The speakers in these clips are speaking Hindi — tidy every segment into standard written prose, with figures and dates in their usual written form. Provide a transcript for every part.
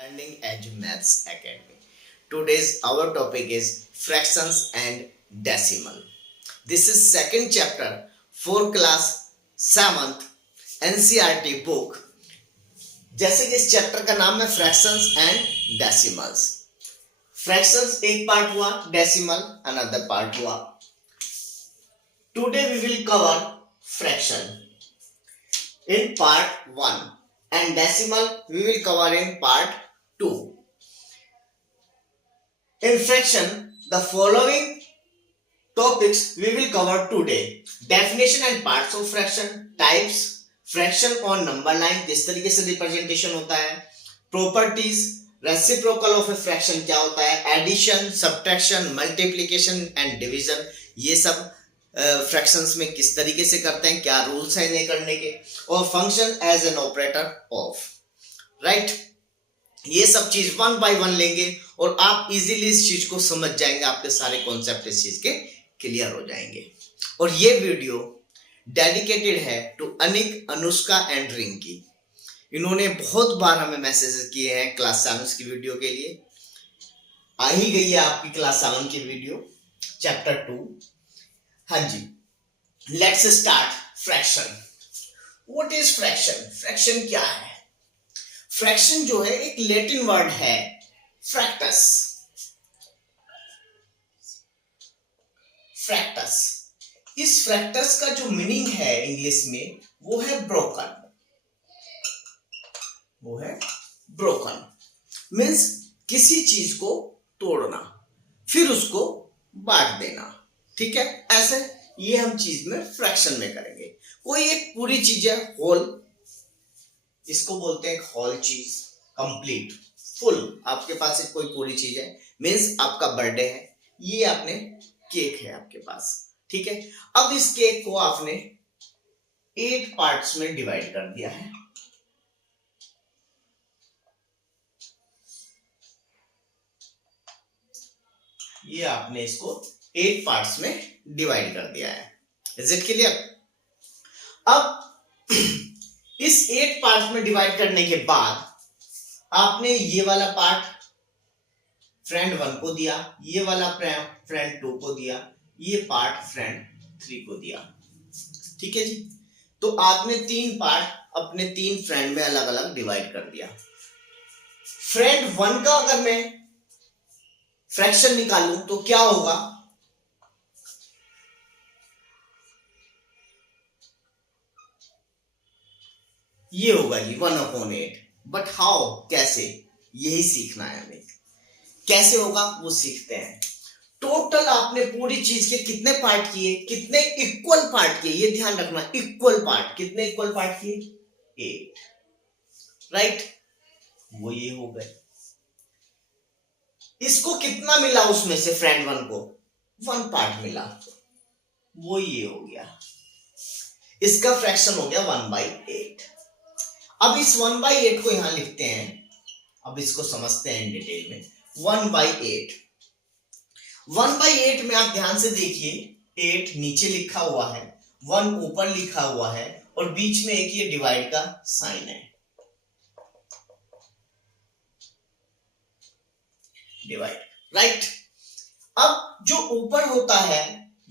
Learning Edge Maths Academy. Today's our topic is fractions and decimal. This is second chapter for class 7th NCERT book. जैसे कि इस चैप्टर का नाम है फ्रैक्शंस एंड डेसिमल्स. फ्रैक्शंस एक पार्ट हुआ, डेसिमल अनदर पार्ट हुआ. Today we will cover fraction in part 1 and decimal we will cover in part 2. In fraction, the following topics we will cover today: definition and parts of fraction, types, fraction on number line किस तरीके से रिप्रेजेंटेशन होता है, properties, reciprocal of a fraction क्या होता है, addition, subtraction, multiplication and division, ये सब फ्रैक्शंस में किस तरीके से करते हैं, क्या रूल्स हैं इन्हें करने के, और function as an operator of. Right, ये सब चीज वन बाय वन लेंगे और आप इजीली इस चीज को समझ जाएंगे. आपके सारे कॉन्सेप्ट इस चीज के क्लियर हो जाएंगे. और ये वीडियो डेडिकेटेड है टू अनिक, अनुष्का एंड रिंकी. इन्होंने बहुत बार हमें मैसेजेस किए हैं क्लास 7 की वीडियो के लिए. आ ही गई है आपकी क्लास 7 की वीडियो चैप्टर 2. हाँ जी, let's start. Fraction. What is fraction? Fraction क्या है? फ्रैक्शन जो है एक लैटिन वर्ड है फ्रैक्टस. फ्रैक्टस, इस फ्रैक्टस का जो मीनिंग है इंग्लिश में वो है ब्रोकन. वो है ब्रोकन मीन्स किसी चीज को तोड़ना फिर उसको बांट देना. ठीक है, ऐसे ये हम चीज में फ्रैक्शन में करेंगे. कोई एक पूरी चीज है होल, इसको बोलते हैं होल चीज, कंप्लीट, फुल. आपके पास एक कोई पूरी चीज है, मीन्स आपका बर्थडे है, ये आपने केक है आपके पास. ठीक है, अब इस केक को आपने 8 पार्ट्स में डिवाइड कर दिया है. ये आपने इसको 8 पार्ट्स में डिवाइड कर दिया है. Is it clear? अब इस 8 पार्ट्स में डिवाइड करने के बाद आपने ये वाला पार्ट फ्रेंड 1 को दिया, ये वाला फ्रेंड 2 को दिया, ये पार्ट फ्रेंड 3 को दिया. ठीक है जी, तो आपने 3 पार्ट अपने 3 फ्रेंड में अलग अलग डिवाइड कर दिया. फ्रेंड 1 का अगर मैं फ्रैक्शन निकालूं तो क्या होगा? ये होगा जी 1/8. बट हाउ, कैसे, यही सीखना है हमें. कैसे होगा वो सीखते हैं. टोटल आपने पूरी चीज के कितने पार्ट किए, कितने इक्वल पार्ट किए, ये ध्यान रखना. इक्वल पार्ट, कितने इक्वल पार्ट किए? 8. राइट, वो ये हो गए. इसको कितना मिला उसमें से फ्रेंड 1 को? 1 पार्ट मिला, वो ये हो गया. इसका फ्रैक्शन हो गया 1/8. अब इस 1/8 को यहां लिखते हैं. अब इसको समझते हैं डिटेल में. 1/8, 1/8 में आप ध्यान से देखिए, 8 नीचे लिखा हुआ है, 1 ऊपर लिखा हुआ है और बीच में एक ये डिवाइड का साइन है. Divide, right. अब जो ऊपर होता है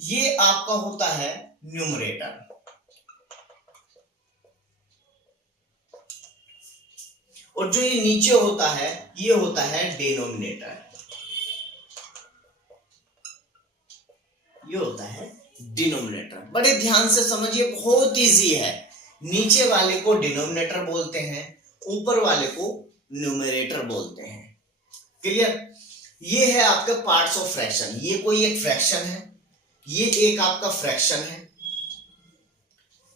ये आपका होता है न्यूमरेटर, और जो ये नीचे होता है ये होता है डिनोमिनेटर. ये होता है डिनोमिनेटर. बड़े ध्यान से समझिए, बहुत इजी है. नीचे वाले को डिनोमिनेटर बोलते हैं, ऊपर वाले को न्यूमरेटर बोलते हैं. क्लियर? ये है आपके पार्ट्स ऑफ फ्रैक्शन. ये कोई एक फ्रैक्शन है, ये एक आपका फ्रैक्शन है.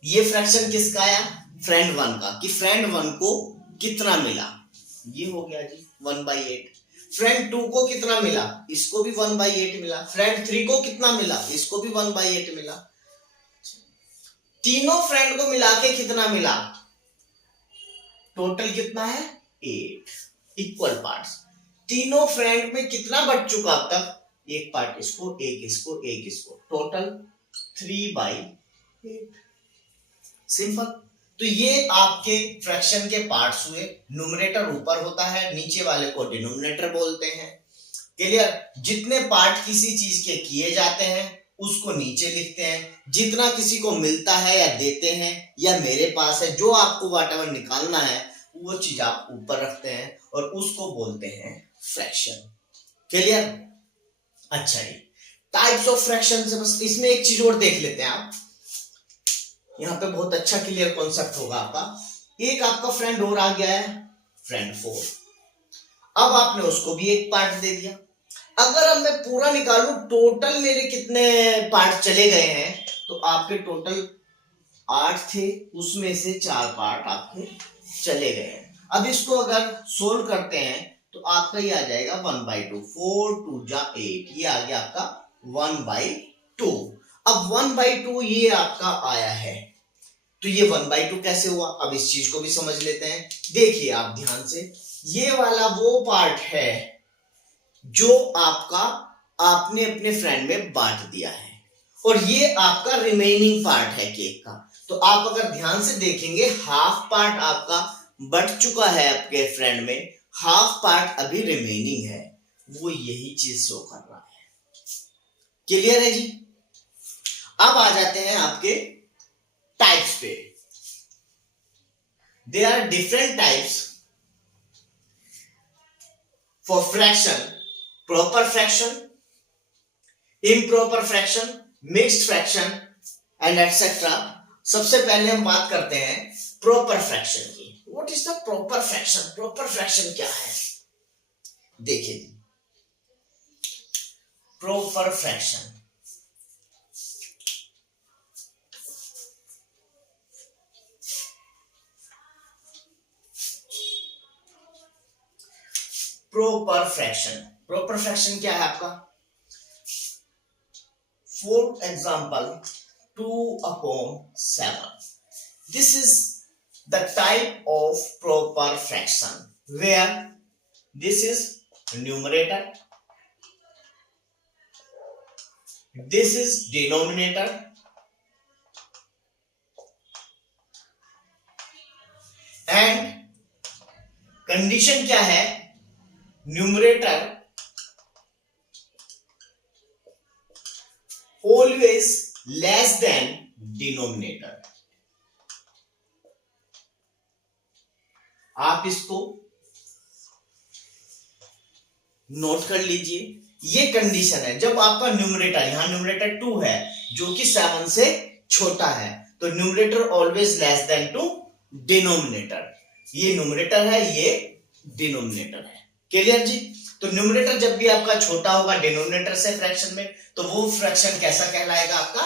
ये फ्रैक्शन किसका आया? फ्रेंड 1 का, कि फ्रेंड 1 को कितना मिला, ये हो गया जी 1/8. फ्रेंड 2 को कितना मिला? इसको भी 1/8 मिला. फ्रेंड 3 को कितना मिला? इसको भी 1/8 मिला. तीनों फ्रेंड को मिला के कितना मिला? टोटल कितना है? 8 इक्वल पार्ट्स. तीनों फ्रेंड में कितना बच चुका अब तक? एक पार्ट इसको, एक इसको, एक इसको, टोटल 3/8. सिंपल. तो ये आपके फ्रैक्शन के पार्ट्स हुए। न्यूमरेटर ऊपर होता है, नीचे वाले को डिनोमिनेटर बोलते हैं। क्लियर? जितने पार्ट किसी चीज के किए जाते हैं उसको नीचे लिखते हैं, जितना किसी को मिलता है या देते हैं या मेरे पास है, जो आपको व्हाटएवर निकालना है वो चीज आप ऊपर रखते हैं और उसको बोलते हैं फ्रैक्शन। क्लियर? अच्छा जी, टाइप्स ऑफ फ्रैक्शन से बस इसमें एक चीज और देख लेते हैं आप, यहाँ पे बहुत अच्छा क्लियर कॉन्सेप्ट होगा आपका। एक आपका फ्रेंड और आ गया है, फ्रेंड 4। अब आपने उसको भी एक पार्ट दे दिया। अगर अब मैं पूरा निकालूं टोटल मेरे कितने पार्ट चले गए हैं, तो आपके टोटल 8 थे, उसमें से 4 पार्ट आपके चले गए हैं। अब इसको अगर सोल्व करते हैं तो आपका ये आ जाएगा 1/2, 4 2 जा 8, ये आ गया आपका 1/2। अब 1/2 ये आपका आया है, तो ये 1/2 कैसे हुआ, अब इस चीज को भी समझ लेते हैं। देखिए आप ध्यान से, ये वाला वो पार्ट है जो आपका आपने अपने फ्रेंड में बांट दिया है, और ये आपका रिमेनिंग पार्ट है केक का। तो आप अगर ध्यान से देखेंगे, हाफ पार्ट आपका बट चुका है आपके फ्रेंड में, हाफ पार्ट अभी रिमेनिंग है, वो यही चीज शो कर रहा है। क्लियर है जी? अब आ जाते हैं आपके टाइप्स पे। There are different types for fraction: proper fraction, improper fraction, mixed fraction and etcetera. सबसे पहले हम बात करते हैं प्रॉपर फ्रैक्शन की। What is the proper fraction? Proper fraction क्या है? देखिए, प्रॉपर फ्रैक्शन प्रॉपर फ्रैक्शन क्या है आपका? For example 2/7. This is the type of proper fraction where this is numerator, this is denominator, and condition क्या है? Numerator always less than denominator. आप इसको नोट कर लीजिए, ये कंडीशन है जब आपका न्यूमरेटर, यहां न्यूमरेटर 2 है जो कि 7 से छोटा है, तो numerator always less than to denominator. ये न्यूमरेटर है, ये डिनोमिनेटर है। क्लियर जी? तो न्यूमरेटर जब भी आपका छोटा होगा डिनोमिनेटर से फ्रैक्शन में, तो वो फ्रैक्शन कैसा कहलाएगा? आपका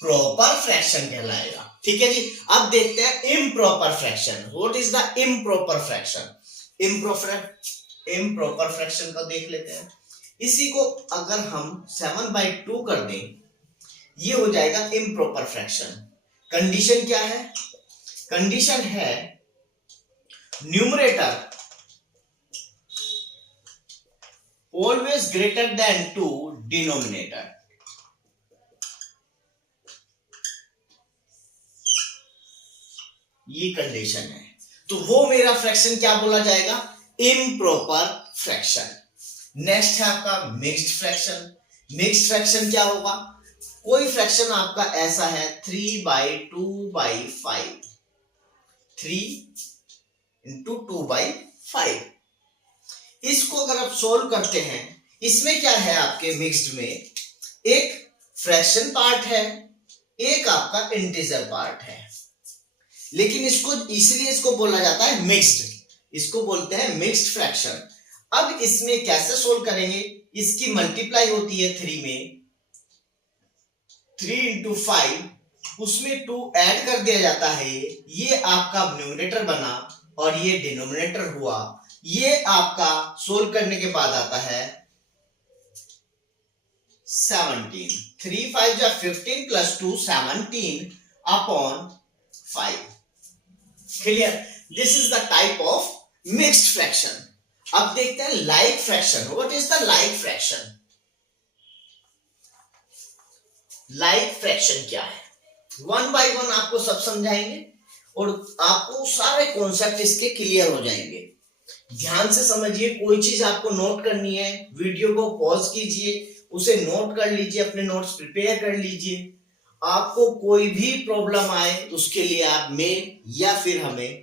प्रॉपर फ्रैक्शन कहलाएगा। ठीक है जी? अब देखते हैं improper fraction. What is the improper fraction? Improper fraction को देख लेते हैं। इसी को अगर हम 7/2 कर दें, ये हो जाएगा इम्प्रॉपर फ्रैक्शन। कंडीशन क्या है? कंडीशन है numerator always greater than to denominator. ये कंडीशन है, तो वो मेरा फ्रैक्शन क्या बोला जाएगा? Improper fraction. नेक्स्ट है आपका मिक्स्ड फ्रैक्शन। मिक्स्ड फ्रैक्शन क्या होगा? कोई फ्रैक्शन आपका ऐसा है 3/2/5, 3 into 2/5। इसको अगर आप सोल्व करते हैं, इसमें क्या है आपके मिक्स्ड में? एक फ्रैक्शन पार्ट है, एक आपका इंटीजर पार्ट है, लेकिन इसको इसलिए इसको बोला जाता है मिक्स्ड, इसको बोलते हैं मिक्स्ड फ्रैक्शन। अब इसमें कैसे सोल्व करेंगे? इसकी मल्टीप्लाई होती है 3 में, 3 into 5, उसमें 2 ऐड कर दिया जाता है, ये आपका न्यूमरेटर बना और ये डिनोमिनेटर हुआ। ये आपका सोल्व करने के बाद आता है 17, 3 5 या 15 plus 2 17/5। Clear? This is the type of mixed fraction. अब देखते हैं like fraction. What is the like fraction? Like fraction क्या है? 1 by 1 आपको सब समझाएंगे और आपको सारे कॉन्सेप्ट इसके क्लियर हो जाएंगे। ध्यान से समझिए, कोई चीज आपको नोट करनी है, वीडियो को पॉज कीजिए, उसे नोट कर लीजिए, अपने नोट्स प्रिपेयर कर लीजिए। आपको कोई भी प्रॉब्लम आए उसके लिए आप मेल या फिर हमें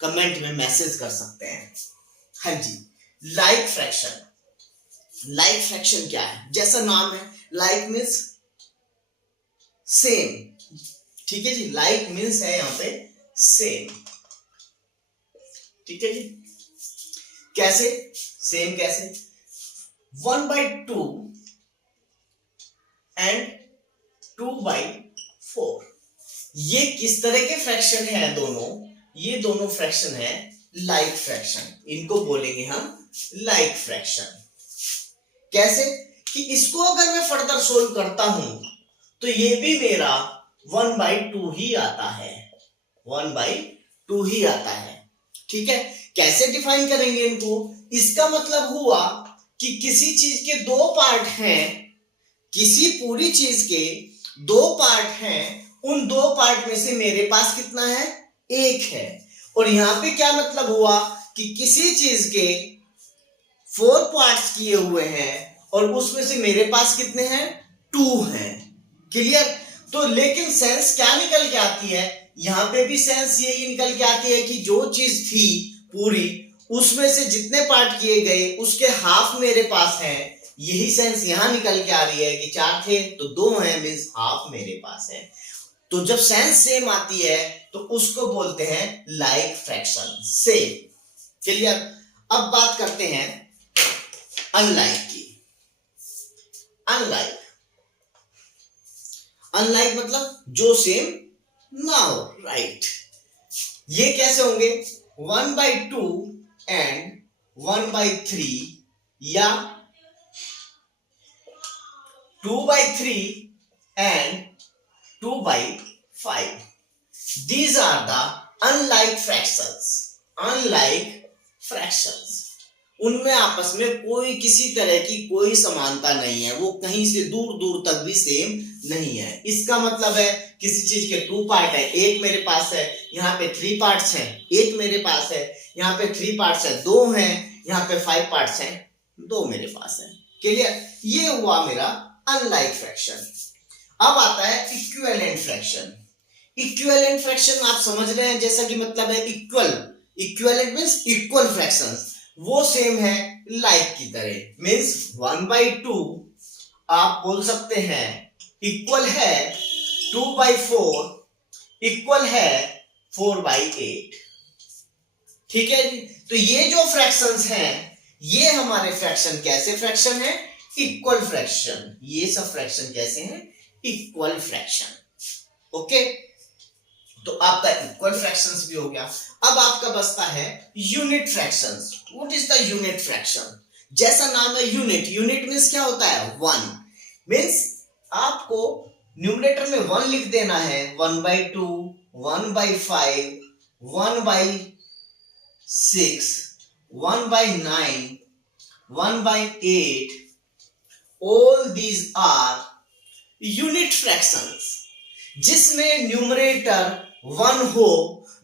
कमेंट में मैसेज कर सकते हैं। हाँ जी, लाइक फ्रैक्शन। लाइक फ्रैक्शन क्या है? जैसा नाम है, लाइक मीन्स सेम। ठीक है जी, लाइक मीन्स है यहां पे सेम। ठीक है जी, कैसे सेम? कैसे? 1/2 एंड 2/4, ये किस तरह के फ्रैक्शन है? दोनों, ये दोनों फ्रैक्शन है लाइक फ्रैक्शन, इनको बोलेंगे हम लाइक फ्रैक्शन। कैसे? कि इसको अगर मैं फर्दर सोल्व करता हूं तो ये भी मेरा 1/2 ही आता है, 1/2 ही आता है। ठीक है, कैसे डिफाइन करेंगे इनको? इसका मतलब हुआ कि किसी चीज के दो पार्ट हैं, किसी पूरी चीज के दो पार्ट हैं, उन दो पार्ट में से मेरे पास कितना है? एक है। और यहां पे क्या मतलब हुआ कि किसी चीज के 4 पार्ट्स किए हुए हैं और उसमें से मेरे पास कितने हैं? 2 हैं। क्लियर? तो लेकिन सेंस क्या निकल के आती है? यहां पे भी सेंस यही निकल के आती है कि जो चीज थी पूरी, उसमें से जितने पार्ट किए गए उसके हाफ मेरे पास है। यही सेंस यहां निकल के आ रही है कि 4 थे तो 2 हैं, मींस हाफ मेरे पास है। तो जब सेंस सेम आती है तो उसको बोलते हैं लाइक फ्रैक्शन, सेम। क्लियर? अब बात करते हैं अनलाइक की। अनलाइक, अनलाइक मतलब जो सेम ना हो, राइट। ये कैसे होंगे? 1/2 एंड 1/3 या 2/3 and 2/5. These are the unlike fractions. Unlike fractions. उनमें आपस में कोई किसी तरह की कोई समानता नहीं है, वो कहीं से दूर दूर तक भी सेम नहीं है। इसका मतलब है किसी चीज के 2 पार्ट है, एक मेरे पास है, यहाँ पे 3 पार्ट्स हैं, एक मेरे पास है, यहाँ पे 3 पार्ट्स है, 2 हैं, यहाँ पे 5 पार्ट्स हैं, 2 मेरे पास है। क्लियर? ये हुआ मेरा अनलाइक फ्रैक्शन। अब आता है इक्विवेलेंट फ्रैक्शन। इक्विवेलेंट फ्रैक्शन आप समझ रहे हैं, जैसा कि मतलब है equal, equivalent means equal fractions, वो सेम है लाइक की तरह। मींस 1/2 आप बोल सकते हैं इक्वल है 2/4, इक्वल है 4/8। ठीक है जी? तो ये जो फ्रैक्शंस हैं, ये हमारे फ्रैक्शन कैसे फ्रैक्शन है? Equal fraction. ये सब फ्रैक्शन कैसे हैं? Equal fraction. ओके, तो आपका इक्वल फ्रैक्शंस भी हो गया। अब आपका बचता है unit fractions. What is the unit fraction? जैसा नाम है यूनिट, यूनिट मींस क्या होता है? 1 मींस आपको न्यूमरेटर में 1 लिख देना है। 1/2, 1/5, 1/6, 1/9, 1/8, all these are unit fractions, जिसमें न्यूमरेटर 1 हो,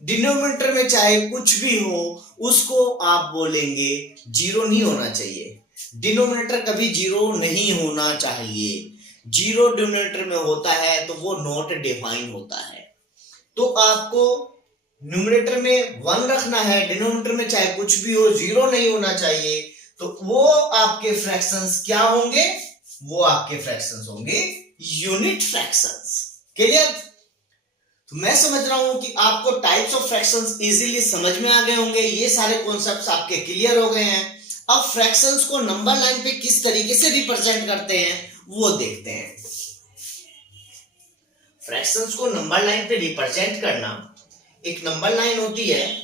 डिनोमिनेटर में चाहे कुछ भी हो, उसको आप बोलेंगे, 0 नहीं होना चाहिए। डिनोमिनेटर कभी 0 नहीं होना चाहिए। 0 डिनोमिनेटर में होता है तो वो नॉट डिफाइन होता है। तो आपको न्यूमरेटर में 1 रखना है, डिनोमिनेटर में चाहे कुछ भी हो, 0 नहीं होना चाहिए। तो वो आपके फ्रैक्शंस क्या होंगे? वो आपके फ्रैक्शंस होंगे यूनिट फ्रैक्शंस। क्लियर? तो मैं समझ रहा हूं कि आपको टाइप्स ऑफ फ्रैक्शंस इजीली समझ में आ गए होंगे, ये सारे कॉन्सेप्ट्स आपके क्लियर हो गए हैं। अब फ्रैक्शंस को नंबर लाइन पे किस तरीके से रिप्रेजेंट करते हैं वो देखते हैं। फ्रैक्शंस को नंबर लाइन पे रिप्रेजेंट करना, एक नंबर लाइन होती है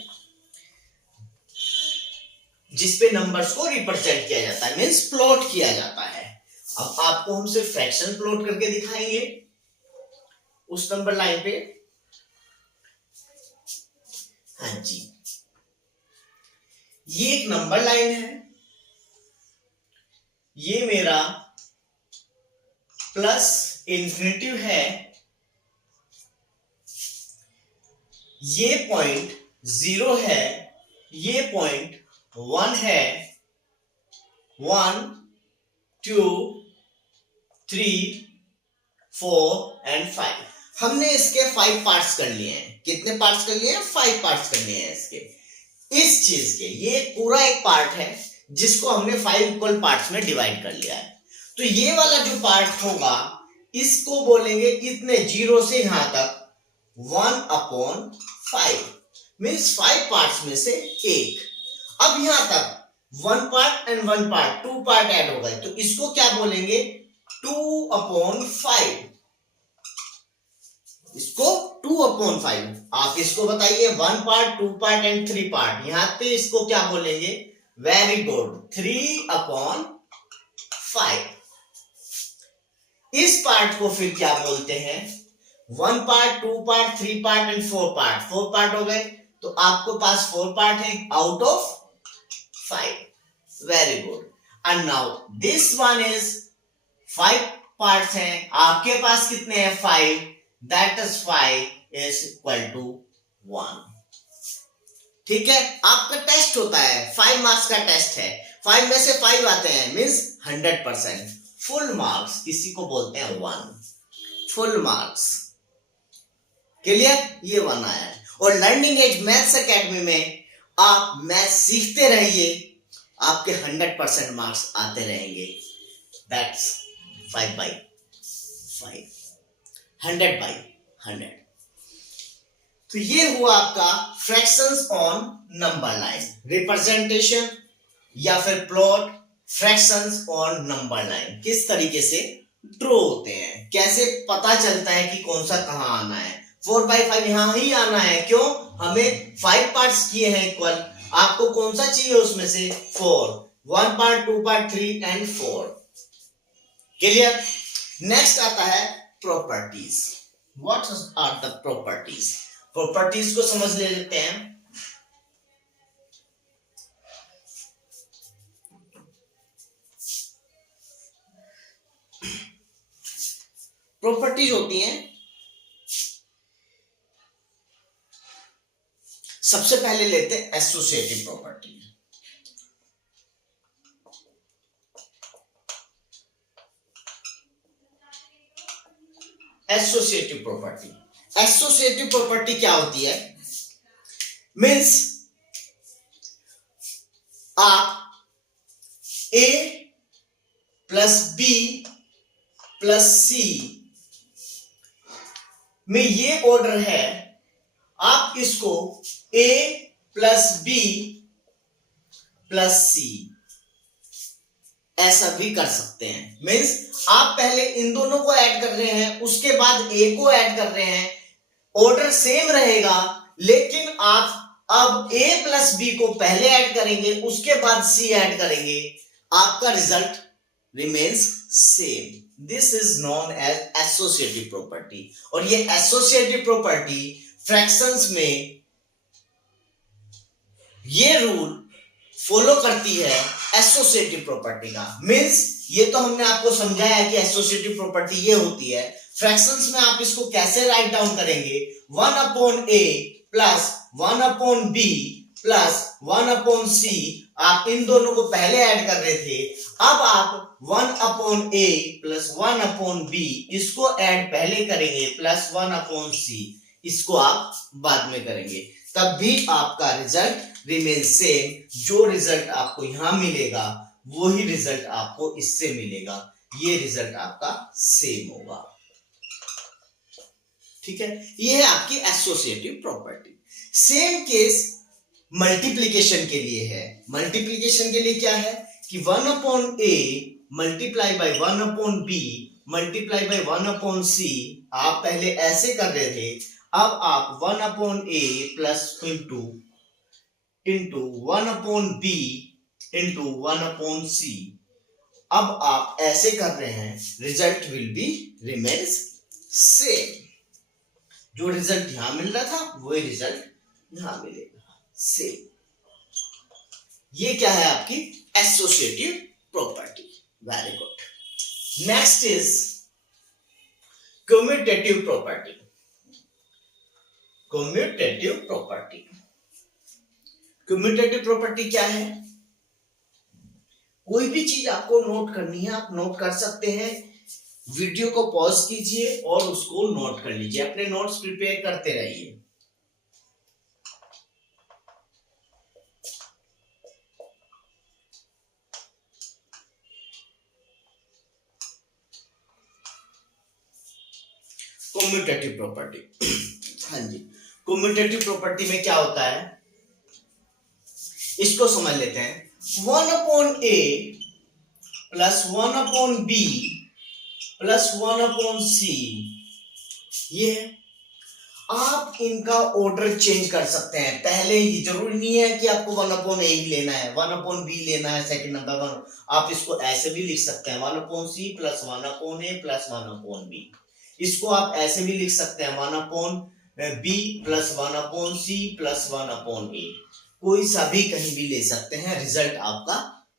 जिसपे नंबर्स को रिप्रेजेंट किया जाता है, मींस प्लॉट किया जाता है। अब आपको हम सिर्फ फ्रैक्शन प्लॉट करके दिखाएंगे उस नंबर लाइन पे। हाँ जी, ये एक नंबर लाइन है, ये मेरा प्लस इंफिनिटिव है, ये पॉइंट 0 है, ये पॉइंट 1 है, 1 2 3 4 एंड 5। हमने इसके 5 पार्ट्स कर लिए हैं। कितने पार्ट्स कर लिए हैं? 5 पार्ट्स कर लिए हैं इसके। इस चीज के ये पूरा एक पार्ट है जिसको हमने 5 इक्वल पार्ट्स में डिवाइड कर लिया है। तो ये वाला जो पार्ट होगा इसको बोलेंगे इतने 0 से यहां तक 1/5 मीन्स 5 पार्ट्स में से एक। अब यहां तक 1 part and 1 part 2 part add हो गए, तो इसको क्या बोलेंगे? 2/5। इसको 2/5। आप इसको बताइए 1 पार्ट 2 पार्ट एंड 3 पार्ट, यहां पे इसको क्या बोलेंगे? Very good, 3/5। इस पार्ट को फिर क्या बोलते हैं? 1 part 2 part 3 part and 4 part. 4 part हो गए, तो आपको पास 4 पार्ट है out of 5। Very good. And now this one is 5 parts हैं, आपके पास कितने हैं? 5। That is 5 is equal to 1। ठीक है, आपका टेस्ट होता है, 5 मार्क्स का टेस्ट है, 5 में से 5 आते हैं मीन्स 100%। फुल मार्क्स किसी को बोलते हैं 1 फुल मार्क्स। क्लियर? ये 1 आया है। और लर्निंग एज मैथ्स एकेडमी में आप मैथ्स सीखते रहिए, आपके 100% मार्क्स आते रहेंगे। दैट्स 5/5 100/100। तो ये हुआ आपका fractions on number line, representation या फिर plot fractions on number line किस तरीके से ड्रॉ होते हैं, कैसे पता चलता है कि कौन सा कहां आना है। 4/5 यहां ही आना है, क्यों? हमें 5 पार्ट्स किए हैं इक्वल, आपको कौन सा चाहिए उसमें से? 4। 1 part 2 part 3 and 4। Clear? Next आता है properties. What are the properties? Properties को समझ लेते हैं। प्रॉपर्टीज होती हैं, सबसे पहले लेते हैं associative property. Associative property, associative property क्या होती है? मीन्स आप ए प्लस बी प्लस सी में ये ऑर्डर है, आप इसको ए प्लस बी प्लस सी ऐसा भी कर सकते हैं। मीन्स आप पहले इन दोनों को ऐड कर रहे हैं, उसके बाद ए को ऐड कर रहे हैं, ऑर्डर सेम रहेगा, लेकिन आप अब ए प्लस बी को पहले ऐड करेंगे, उसके बाद सी ऐड करेंगे, आपका result remains same. This is known as associative property. और ये एसोसिएटिव प्रॉपर्टी फ्रैक्शंस में ये रूल फॉलो करती है एसोसिएटिव प्रॉपर्टी का। मींस ये तो हमने आपको समझाया कि एसोसिएटिव प्रॉपर्टी ये होती है। फ्रैक्शंस में आप इसको कैसे राइट डाउन करेंगे? 1/a plus 1/b plus 1/c, आप इन दोनों को पहले ऐड कर रहे थे, अब आप 1/a प्लस 1/b इसको ऐड पहले करेंगे, प्लस 1/c इसको आप बाद में करेंगे, तब भी आपका रिजल्ट रिमेन सेम। जो रिजल्ट आपको यहां मिलेगा वही रिजल्ट आपको इससे मिलेगा, ये रिजल्ट आपका सेम होगा। ठीक है, ये है आपकी associative property. Same case multiplication के लिए है। मल्टीप्लीकेशन के लिए क्या है कि 1/a multiply by 1/b multiply by 1/c, आप पहले ऐसे कर रहे थे, अब आप 1/a plus into 1/b into 1/c, अब आप ऐसे कर रहे हैं, result will be remains same. जो रिजल्ट यहां मिल रहा था वही रिजल्ट यहां मिलेगा, सेम। ये क्या है आपकी associative property. Very good. Next is commutative property. Commutative property. Commutative property क्या है? कोई भी चीज आपको नोट करनी है, आप नोट कर सकते हैं। वीडियो को पॉज कीजिए और उसको नोट कर लीजिए, अपने नोट्स प्रिपेयर करते रहिए। कम्यूटेटिव प्रॉपर्टी, हाँ जी, कम्यूटेटिव प्रॉपर्टी में क्या होता है इसको समझ लेते हैं। 1/a plus 1/b plus 1/c, ये आप इनका ऑर्डर चेंज कर सकते हैं। पहले ये जरूरी नहीं है कि आपको 1/a ही लेना है, 1/b लेना है सेकंड नंबर 1। आप इसको ऐसे भी लिख सकते हैं 1/c plus 1/a plus 1/b। इसको आप ऐसे भी लिख सकते हैं 1/b plus 1/c plus 1/a। कोई सा भी कहीं भी ले सकते हैं, रिजल्ट आपका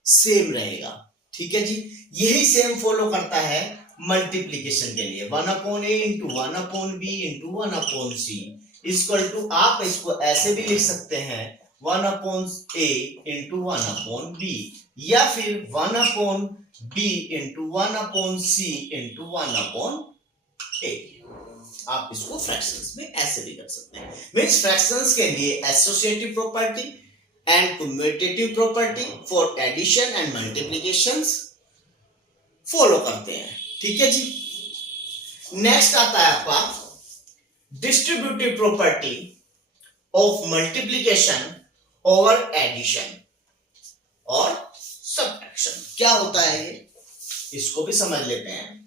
सेम रहेगा। ठीक है जी, यही सेम फॉलो करता है मल्टीप्लीकेशन के लिए। 1/a into 1/b into 1/c equal to, आप इसको ऐसे भी लिख सकते हैं 1/a इंटू 1/b, या फिर 1/b into 1/c into 1/a। आप इसको फ्रैक्शंस में ऐसे भी कर सकते हैं। मींस फ्रैक्शंस के लिए associative property and commutative property for addition and multiplications follow करते हैं। ठीक है जी, नेक्स्ट आता है आपका distributive property of multiplication over addition और सब्ट्रैक्शन। क्या होता है ये, इसको भी समझ लेते हैं।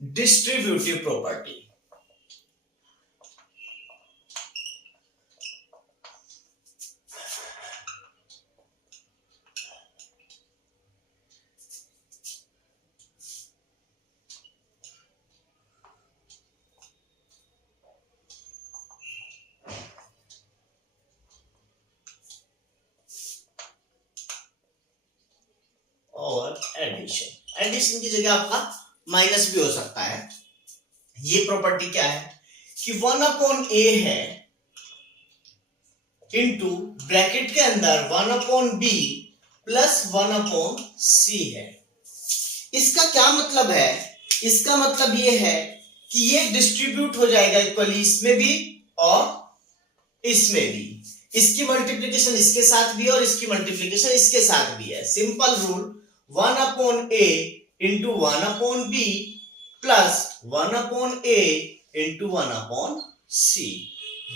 डिस्ट्रीब्यूटिव प्रॉपर्टी, और एडिशन। एडिशन की जगह आपका माइनस भी हो सकता है। ये प्रॉपर्टी क्या है कि 1/a है इंटू ब्रैकेट के अंदर 1/b प्लस 1/c है। इसका क्या मतलब है? इसका मतलब ये है कि ये डिस्ट्रीब्यूट हो जाएगा इक्वली, इसमें भी और इसमें भी। इसकी मल्टीप्लिकेशन इसके साथ भी और इसकी मल्टीप्लिकेशन इसके साथ भी है। Simple rule, 1/a into 1/b plus 1/a into 1/c।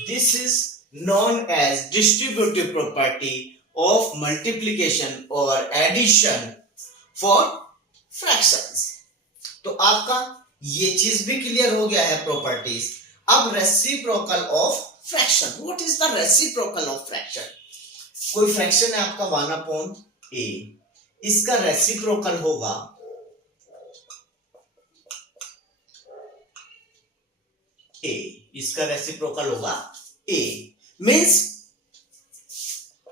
This is known as distributive property of multiplication or addition for fractions। तो आपका ये चीज भी क्लियर हो गया है प्रॉपर्टीज। अब reciprocal of fraction. What is the reciprocal of fraction? कोई फ्रैक्शन है आपका 1/a, इसका रेसिप्रोकल होगा a, इसका रेसिप्रोकल होगा a। मीन्स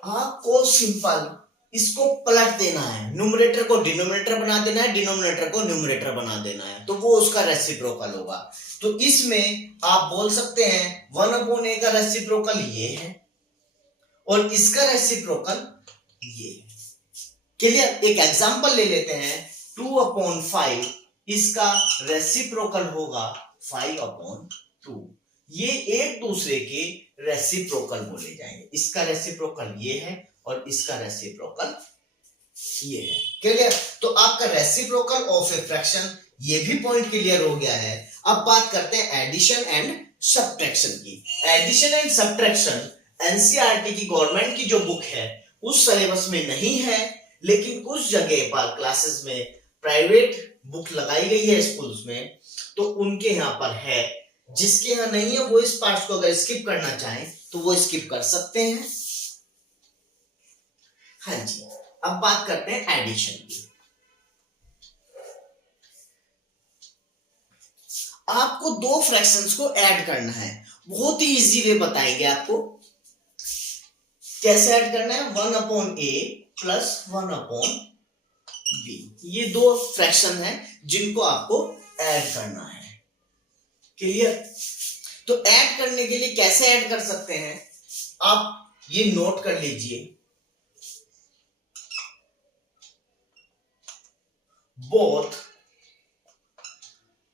आपको सिंपल इसको पलट देना है, न्यूमरेटर को डिनोमिनेटर बना देना है, डिनोमिनेटर को न्यूमरेटर बना देना है, तो वो उसका रेसिप्रोकल होगा। तो इसमें आप बोल सकते हैं 1/a का रेसिप्रोकल ये है और इसका रेसिप्रोकल ये है। क्लियर? एक एग्जांपल ले लेते हैं, 2/5, इसका रेसिप्रोकल होगा 5/2। ये एक दूसरे के रेसिप्रोकल बोले जाएंगे। इसका रेसिप्रोकल ये है और इसका रेसिप्रोकल ये है। क्लियर? तो आपका रेसिप्रोकल ऑफ ए फ्रैक्शन, ये भी पॉइंट क्लियर हो गया है। अब बात करते हैं एडिशन एंड सब्ट्रैक्शन की। एडिशन एंड सब्ट्रैक्शन एनसीईआरटी की, गवर्नमेंट की जो बुक है उस सिलेबस में नहीं है, लेकिन उस जगह पर क्लासेस में प्राइवेट बुक लगाई गई है स्कूल्स में, तो उनके यहां पर है। जिसके यहां नहीं है वो इस पार्ट को अगर स्किप करना चाहें तो वो स्किप कर सकते हैं। हाँ जी, अब बात करते हैं एडिशन की। आपको दो फ्रैक्शंस को ऐड करना है, बहुत ही इजी वे बताएंगे आपको कैसे ऐड करना है। 1/a plus 1/b B. ये दो फ्रैक्शन है जिनको आपको ऐड करना है। क्लियर? तो ऐड करने के लिए कैसे ऐड कर सकते हैं आप ये नोट कर लीजिए। Both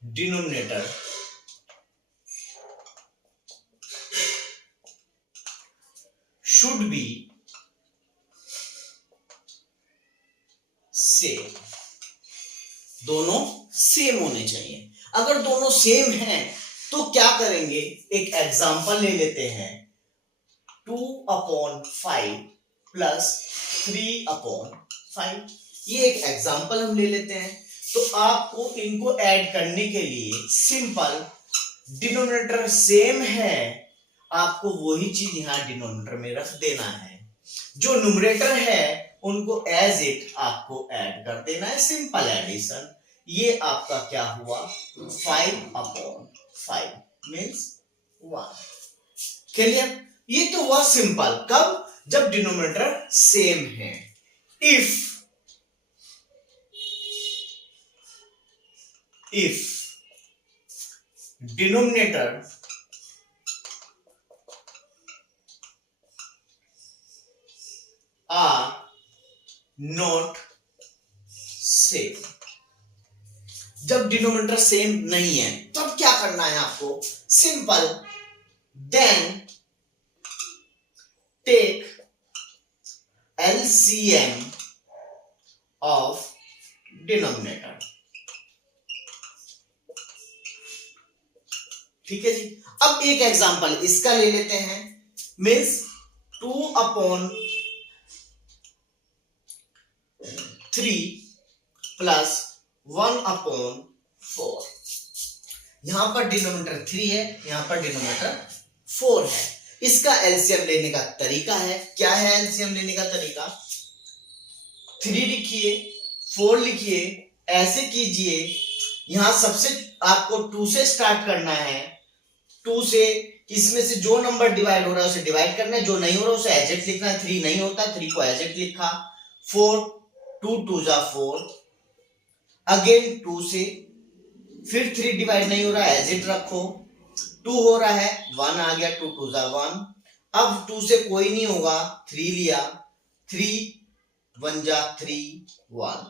denominator should be same. दोनों सेम होने चाहिए। अगर दोनों सेम हैं तो क्या करेंगे, एक एग्जांपल ले लेते हैं। 2/5 प्लस 3/5, ये एक एग्जांपल हम ले लेते हैं। तो आपको इनको ऐड करने के लिए सिंपल, डिनोमिनेटर सेम है, आपको वही चीज यहां डिनोमिनेटर में रख देना है। जो न्यूमरेटर है उनको एज इट आपको ऐड कर देना है, सिंपल एडिशन। ये आपका क्या हुआ, 5/5 मीन्स 1। क्लियर? ये तो हुआ सिंपल। कब? जब डिनोमिनेटर सेम है। If denominator are not same, जब डिनोमिनेटर सेम नहीं है तब क्या करना है आपको, simple, then take LCM of denominator. ठीक है जी। अब एक एग्जांपल इसका ले लेते हैं, मीन्स 2/3 प्लस 1/4। यहां पर डिनोमिनेटर 3 है, यहां पर डिनोमिनेटर 4 है। इसका एलसीएम लेने का तरीका है, क्या है एलसीएम लेने का तरीका, 3 लिखिए, 4 लिखिए, ऐसे कीजिए। यहां सबसे आपको 2 से स्टार्ट करना है। 2 से इसमें से जो नंबर डिवाइड हो रहा है उसे डिवाइड करना है, जो नहीं हो रहा उसे एजेट लिखना है। 3 नहीं होता, 3 को एजेट लिखा। 4, 2 2 जा 4, अगेन 2 से, फिर 3 डिवाइड नहीं हो रहा है, एजिट रखो। 2 हो रहा है, 1 आ गया, 2 2 जा 1। अब 2 से कोई नहीं होगा, 3 लिया, 3 1 जा 3 1।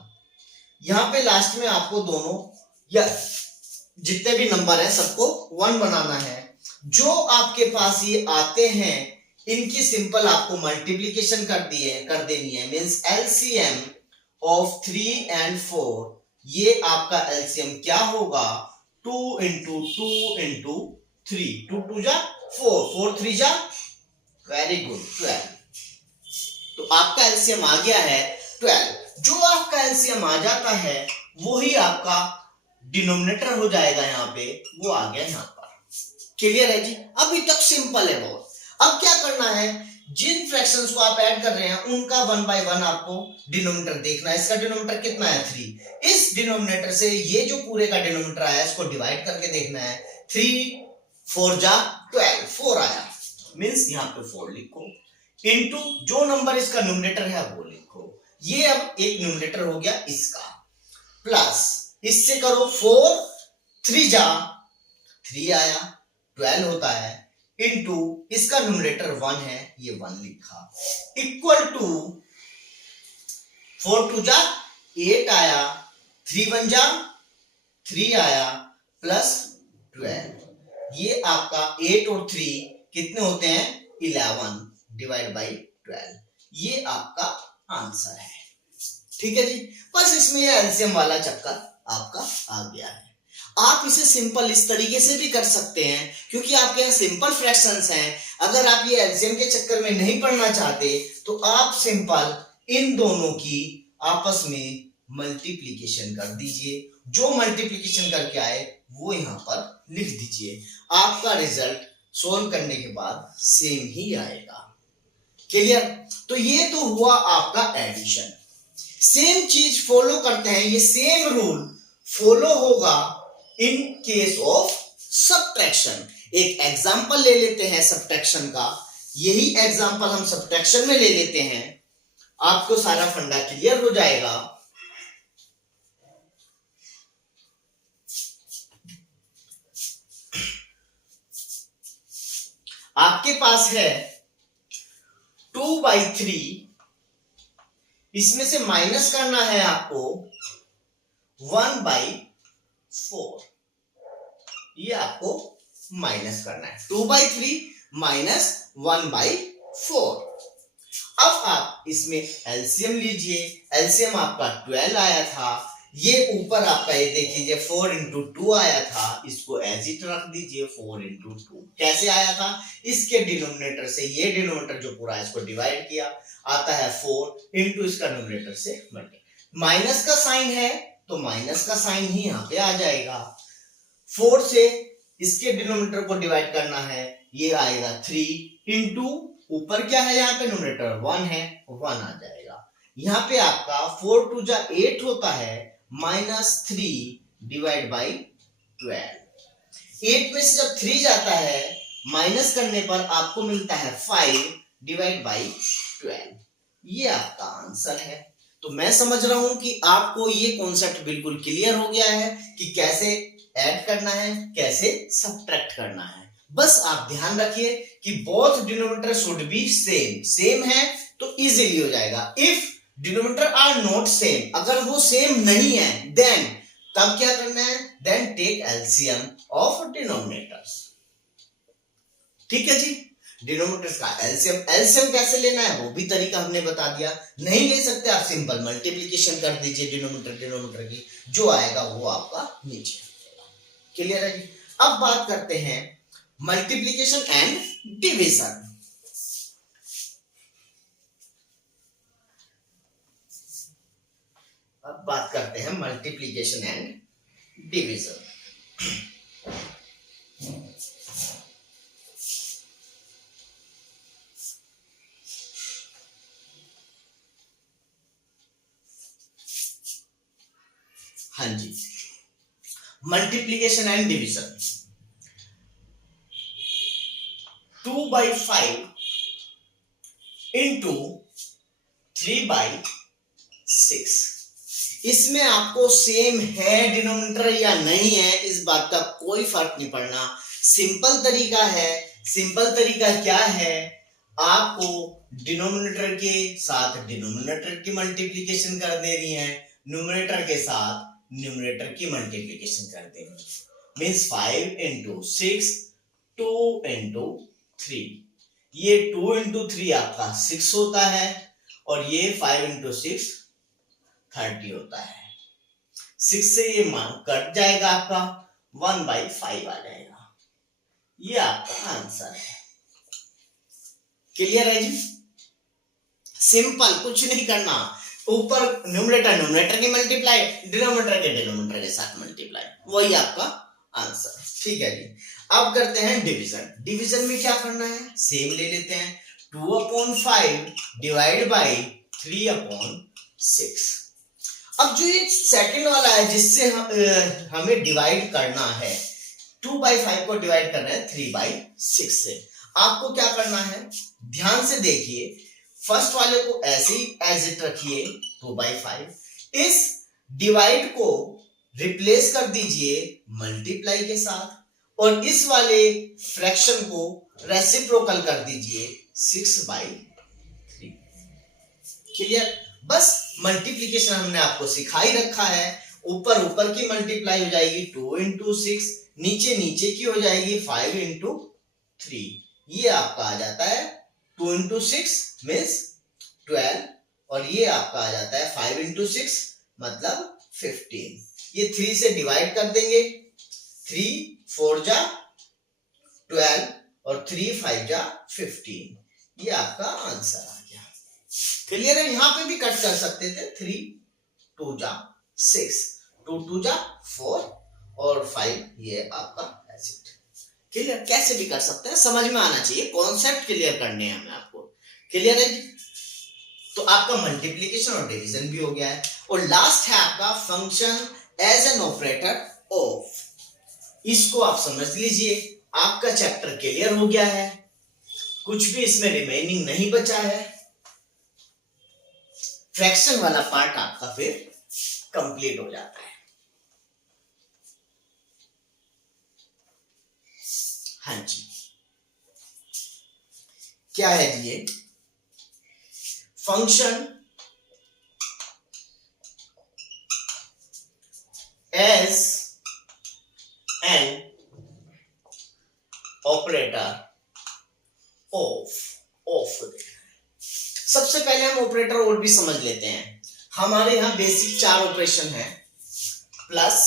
यहां पे लास्ट में आपको दोनों या जितने भी नंबर है सबको 1 बनाना है। जो आपके पास ये आते हैं इनकी सिंपल आपको मल्टीप्लीकेशन कर देनी है, मींस एलसीएम ऑफ 3 and 4। ये आपका एलसीएम क्या होगा, 2 into 2 into 3, 2 2 जा 4, 4 3 जा, वेरी गुड, 12। तो आपका एलसीएम आ गया है 12। जो आपका एलसीएम आ जाता है वही आपका डिनोमिनेटर हो जाएगा, यहाँ पे वो आ गया यहाँ पर। क्लियर है जी? अभी तक सिंपल है बहुत। अब क्या करना है, जिन फ्रैक्शंस को आप ऐड कर रहे हैं उनका 1 by 1 आपको डिनोमिनेटर देखना है। इसका डिनोमिनेटर कितना है, 3। इस डिनोमिनेटर से ये जो पूरे का डिनोमिनेटर आया इसको डिवाइड करके देखना है। 3 4 जा 12, 4 आया, मींस यहाँ पे 4 लिखो, इनटू जो नंबर इसका न्यूमरेटर है वो लिखो। ये अब एक न्यूमरेटर हो गया इसका, प्लस इससे करो 4 3 जा 3 आया, 12 होता है, इनटू इसका न्यूमरेटर 1 है, ये 1 लिखा, इक्वल टू 4 2 जा 8 आया, 3 1 जा 3 आया, प्लस 12। ये आपका 8 और 3 कितने होते हैं, 11 डिवाइड बाई 12। ये आपका आंसर है। ठीक है जी, बस इसमें ये एलसीएम वाला चक्कर आपका आ गया है। आप इसे सिंपल इस तरीके से भी कर सकते हैं, क्योंकि आपके यहाँ सिंपल फ्रैक्शंस हैं। अगर आप ये एलसीएम के चक्कर में नहीं पढ़ना चाहते तो आप सिंपल इन दोनों की आपस में मल्टीप्लीकेशन कर दीजिए। जो मल्टीप्लीकेशन करके आए वो यहाँ पर लिख दीजिए। आपका रिजल्ट सोल्व करने के बाद सेम ही आएगा। क्लियर? तो ये तो हुआ आपका एडिशन। सेम चीज फॉलो करते हैं, ये सेम रूल फॉलो होगा इन केस ऑफ सब्ट्रैक्शन। एक एग्जांपल ले लेते हैं सब्ट्रैक्शन का। यही एग्जांपल हम सब्ट्रैक्शन में ले लेते हैं, आपको सारा फंडा क्लियर हो जाएगा। आपके पास है 2/3, इसमें से माइनस करना है आपको 1/4, ये आपको माइनस करना है। 2/3 माइनस 1/4। अब आप इसमें एलसीएम लीजिए, एलसीएम आपका 12 आया था, ये ऊपर आपका ये देखिए 4 into 2 आया था, इसको एज इट रख दीजिए 4 into 2। कैसे आया था? इसके डिनोमिनेटर से ये डिनोमिनेटर जो पूरा है इसको डिवाइड किया, आता है 4 into इसका डिनोमिनेटर से मल्टीप्लाई। माइनस का साइन है तो माइनस का साइन ही यहाँ पे आ जाएगा। 4 से इसके डिनोमिनेटर को डिवाइड करना है, ये आएगा 3 into ऊपर क्या है यहाँ पे न्यूमरेटर 1 है, 1 आ जाएगा। यहाँ पे आपका 4 2 जा 8 होता है, -3 डिवाइड बाई 12। 8 में से जब 3 जाता है माइनस करने पर आपको मिलता है 5 डिवाइड बाई 12। ये आपका आंसर है। तो मैं समझ रहा हूं कि आपको ये कॉन्सेप्ट बिल्कुल क्लियर हो गया है कि कैसे ऐड करना है, कैसे सब्ट्रैक्ट करना है। बस आप ध्यान रखिए कि both denominator should be same. Same है तो इजीली हो जाएगा। If denominator are not same, अगर वो सेम नहीं है देन तब क्या करना है? Then take LCM of denominators. ठीक है जी, डिनोमिनेटर्स का एलसीएम। एलसीएम कैसे लेना है वो भी तरीका हमने बता दिया। नहीं ले सकते आप सिंपल मल्टीप्लिकेशन कर दीजिए डिनोमिनेटर की, जो आएगा वो आपका नीचे। क्लियर है जी? अब बात करते हैं मल्टीप्लिकेशन एंड डिवीजन। अब बात करते हैं मल्टीप्लिकेशन एंड डिवीजन। हाँ जी, मल्टीप्लिकेशन एंड डिवीजन। 2/5 इंटू 3/6। इसमें आपको सेम है डिनोमिनेटर या नहीं है इस बात का कोई फर्क नहीं पड़ना। सिंपल तरीका है। सिंपल तरीका क्या है? आपको डिनोमिनेटर के साथ डिनोमिनेटर की मल्टीप्लिकेशन कर देनी है, न्यूमरेटर के साथ न्यूमरेटर की मल्टीप्लिकेशन कर देनी है। Means 5 into 6, 2 into 3। ये 2 into 3 आपका 6 होता है और ये 5 into 6 30 होता है। 6 से ये मान कट जाएगा, आपका 1/5 आ जाएगा। ये आपका आंसर है। क्लियर है जी? सिंपल, कुछ नहीं करना। ऊपर न्यूमरेटर की मल्टीप्लाई, डिनोमिनेटर के साथ मल्टीप्लाई, वही आपका आंसर। ठीक है जी। अब करते हैं डिवीजन। डिवीजन में क्या करना है? सेम ले लेते हैं, 2/5 डिवाइड बाई 3/6। अब जो ये सेकंड वाला है जिससे हमें डिवाइड करना है, 2/5 को डिवाइड करना है 3/6 से। आपको क्या करना है? ध्यान से देखिए, फर्स्ट वाले को ऐसे ही एज इट रखिए 2/5। इस डिवाइड को रिप्लेस कर दीजिए मल्टीप्लाई के साथ और इस वाले फ्रैक्शन को रेसिप्रोकल कर दीजिए 6/3। क्लियर? बस मल्टीप्लिकेशन हमने आपको सिखा ही रखा है। ऊपर ऊपर की मल्टीप्लाई हो जाएगी 2 into 6, नीचे नीचे की हो जाएगी 5 into 3। ये आपका आ जाता है 2 into 6 मीन्स 12 और ये आपका आ जाता है 5 into 6 मतलब 15। ये 3 से डिवाइड कर देंगे, 3 4 जा 12 और 3 5 जा 15। ये आपका आंसर आ गया। क्लियर है? यहां पे भी कट कर सकते थे, 3 2 जा 6, 2 2 जा 4 और 5 ये आपका एसिड। क्लियर? कैसे भी कर सकते हैं, समझ में आना चाहिए, कॉन्सेप्ट क्लियर करने हैं हमें आपको। क्लियर है जी? तो आपका मल्टीप्लिकेशन और डिवीजन भी हो गया है और लास्ट है आपका function as an operator of. इसको आप समझ लीजिए, आपका चैप्टर क्लियर हो गया है, कुछ भी इसमें रिमेनिंग नहीं बचा है। फ्रैक्शन वाला पार्ट आपका फिर कंप्लीट हो जाता है। हाँ जी, क्या है ये? Function as an operator of सबसे पहले हम ऑपरेटर और भी समझ लेते हैं। हमारे यहां बेसिक 4 ऑपरेशन है, प्लस,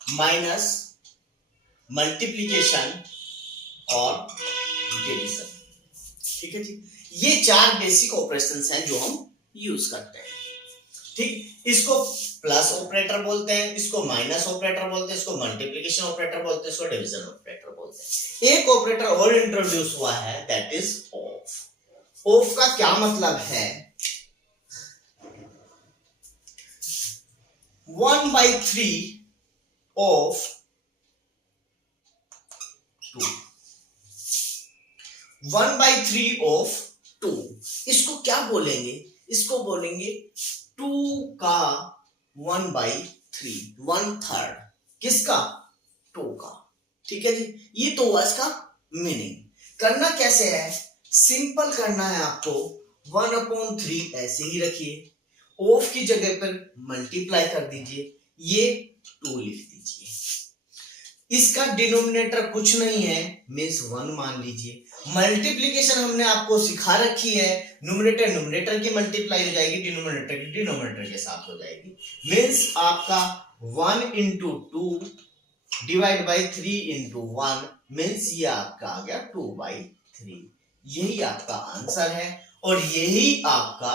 माइनस, मल्टीप्लिकेशन और डिवीजन। ठीक है जी, ये 4 बेसिक ऑपरेशंस हैं जो हम यूज करते हैं। ठीक, इसको प्लस ऑपरेटर बोलते हैं, इसको माइनस ऑपरेटर बोलते हैं, इसको मल्टीप्लिकेशन ऑपरेटर बोलते हैं, इसको डिवीजन ऑपरेटर बोलते हैं। एक ऑपरेटर और इंट्रोड्यूस हुआ है, दैट इज ऑफ। ऑफ का क्या मतलब है? 1/3 ऑफ 2, 1/3 ऑफ 2। इसको क्या बोलेंगे? इसको बोलेंगे 2 का 1/3, 1/3। किसका? 2 का। ठीक है जी, ये तो हुआ इसका मीनिंग। करना कैसे है? सिंपल करना है आपको, 1/3 ऐसे ही रखिए, ऑफ की जगह पर मल्टीप्लाई कर दीजिए, ये 2 लिख दीजिए। इसका डिनोमिनेटर कुछ नहीं है, मीन्स 1 मान लीजिए। मल्टीप्लिकेशन हमने आपको सिखा रखी है, न्यूमरेटर न्यूमरेटर की मल्टीप्लाई हो जाएगी, डिनोमिनेटर की डिनोमिनेटर के साथ हो जाएगी। मीन्स आपका 1 × 2 डिवाइड बाई 3 × 1, मीन्स ये आपका आ गया 2/3। यही आपका आंसर है और यही आपका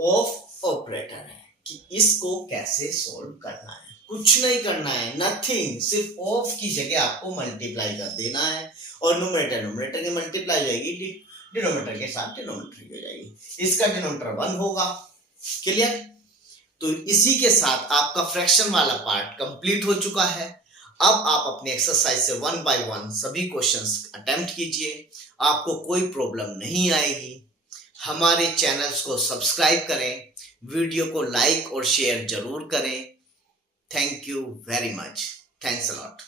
ऑफ ऑपरेटर है कि इसको कैसे सोल्व करना है। कुछ नहीं करना है, नथिंग, सिर्फ ऑफ की जगह आपको मल्टीप्लाई कर देना है और न्यूमरेटर न्यूमरेटर की मल्टीप्लाई हो जाएगी, डिनोमिनेटर के साथ डिनोमिनेटर की हो जाएगी। इसका डिनोमिनेटर 1 होगा। क्लियर? तो इसी के साथ आपका फ्रैक्शन वाला पार्ट कंप्लीट हो चुका है। अब आप अपने एक्सरसाइज से 1 by 1 सभी क्वेश्चंस अटेम्प्ट कीजिए, आपको कोई प्रॉब्लम नहीं आएगी। हमारे चैनल्स को सब्सक्राइब करें, वीडियो को लाइक और शेयर जरूर करें। Thank you very much. Thanks a lot.